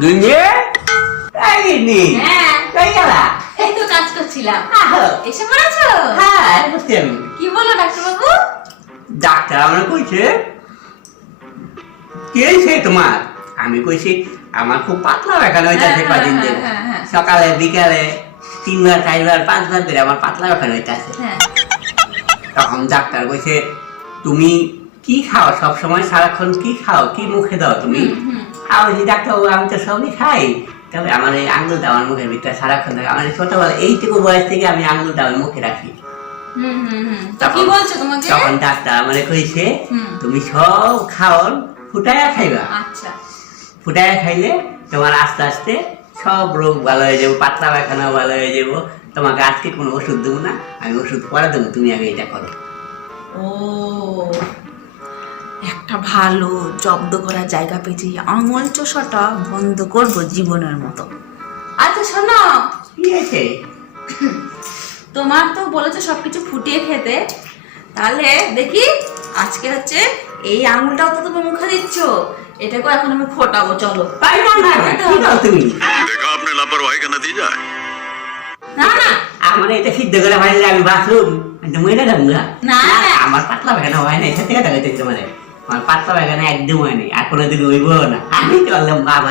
গুঞ্জে এই গিন্নি হ্যাঁ কই গেলা? এই তো কাজ করছিলাম। এসে পড়েছো? হ্যাঁ বুঝছি আমি। কি বলো ডাক্তার বাবু? ডাক্তার আমার কইছে কি হয়েছে তোমার? আমি কইছি আমার খুব পাতলা ব্যথা হইতাছে কদিন ধরে। সকালে বিকালে 3বার 4বার 5বার ধরে আমার পাতলা ব্যথা হইতাছে। তখন ডাক্তার কইছে তুমি কি খাও সব সময় সারাক্ষণ কি খাও কি মুখে দাও তুমি? আমি ডাক্তার আমি তো সবই খাই, তবে আমার এই আঙুলটা আমার মুখের ভিতরে সারাক্ষণ থাকে। আমার ছোটবেলা এইটুকু বয়স থেকে আমি আঙুলটা আমার মুখে রাখি। কি বলছো তোমাকে? তখন ডাক্তার আমার কইছে তুমি সব খাওয়ার ফুটায়া খাইবা। আচ্ছা ফুটায়া খাইলে তোমার আস্তে আস্তে সব রোগ ভালো হয়ে যাবো, পাতলা পায়খানা ভালো হয়ে যাবো। তোমাকে আজকে কোনো ওষুধ দেবো না, আমি ওষুধ পরে দেবো, তুমি আগে এটা করো। ও একটা ভালো জব্দ করার জায়গা পেয়েছি, আঙুল চোষাটা বন্ধ করব জীবনের মতো। আচ্ছা শোনো, কি আছে? তোমার তো বলেছো সবকিছু ফুটিয়ে খেতে, তাহলে দেখি আজকে হচ্ছে এই আঙুলটাও তো তুমি মুখে দিচ্ছ, এটাকেও এখন আমি ফোটাবো, চলো। তাই না না কি দাও তুমি? देखा आपने लापरवाही का नतीजा है। না না আমার এটা সিদ্ধ করে ভাইলে আমি বাথরুম মহিলা যাবো না। না, না। আমার পাতলা পায়খানা হয় না, এসে থেকে দেখাইতে তোমার আমার পাতলা পায়খানা একদম হয় নাই, আর কোনোদিন হইব না। আমি চললাম বাবা।